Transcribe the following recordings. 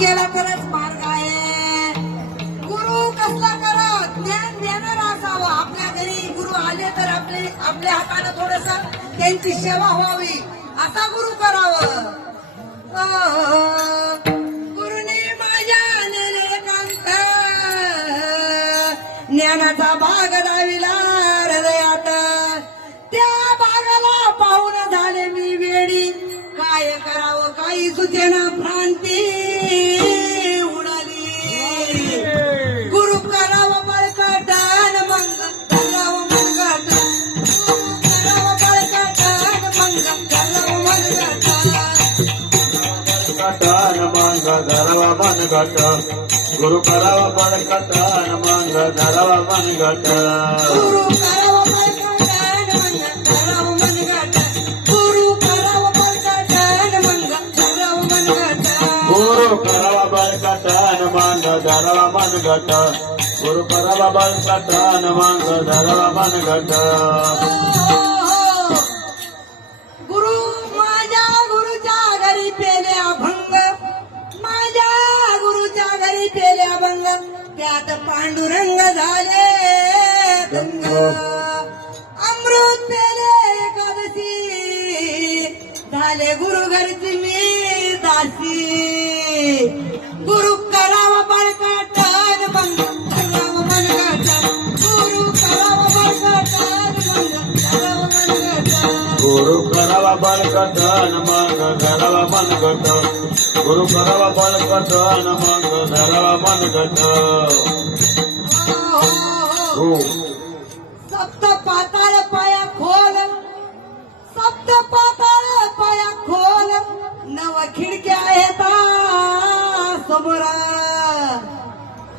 केला तरच मार्ग आहे. गुरु कसला करा, ज्ञान देणारा असावा. आपल्या घरी गुरु आले तर आपल्या हाताने थोडस त्यांची सेवा व्हावी, असा गुरु करावं. गुरुने माझ्या नेले कांत, ज्ञानाचा बाग दाविला हृदयात. त्या बागाला पाहून झाले मी वेडी, काय करावं काही सुचेना भ्रांती उडाली. गुरु करावं बळकट मग करावं मनगट, करावं बळकट मग करावं मनगट. धरावा मनगट, गुरु करावा बळकट मग धरावा मनगट. गुरु करावं बळकट मग करावं मनगट, गुरु करावं बळकट मग करावं मनगट. गुरु करावा बळकट मग धरावा मनगट, गुरु करावा बळकट मग धरावा मनगट. गुरु माझ्या गुरुच्या घरी पेल्या भंग, माझ्या गुरुच्या घरी पेल्या भंग. त्यात पांडुरंग झाले दंग, अमृत पेले एकादशी. झाले गुरु घरची मी दासी. गुरु करावा बळकट मग करावं मनगट, गुरु करावा बळकट मग करावं मनगट. गुरु करावा बळकट मग धरावा मनगट, गुरु करावा बळकट मग धरावा मनगट. हो सप्त पाताळ पाया खोल, सप्त पाताळ पाया खोल. 9 खिडक्या आहेत समोर.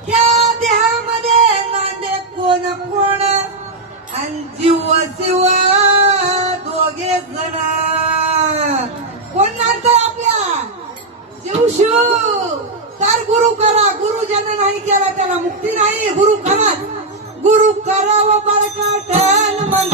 त्या देहामध्ये नांदे कोण कोण, आणि जीव शिव दोघे जण. कोण नांदतंय आपल्या जीव शिव. तर गुरु करा, गुरु ज्यानं नाही केला त्याला मुक्ती नाही. गुरु करा, गुरु करावं बळकट मग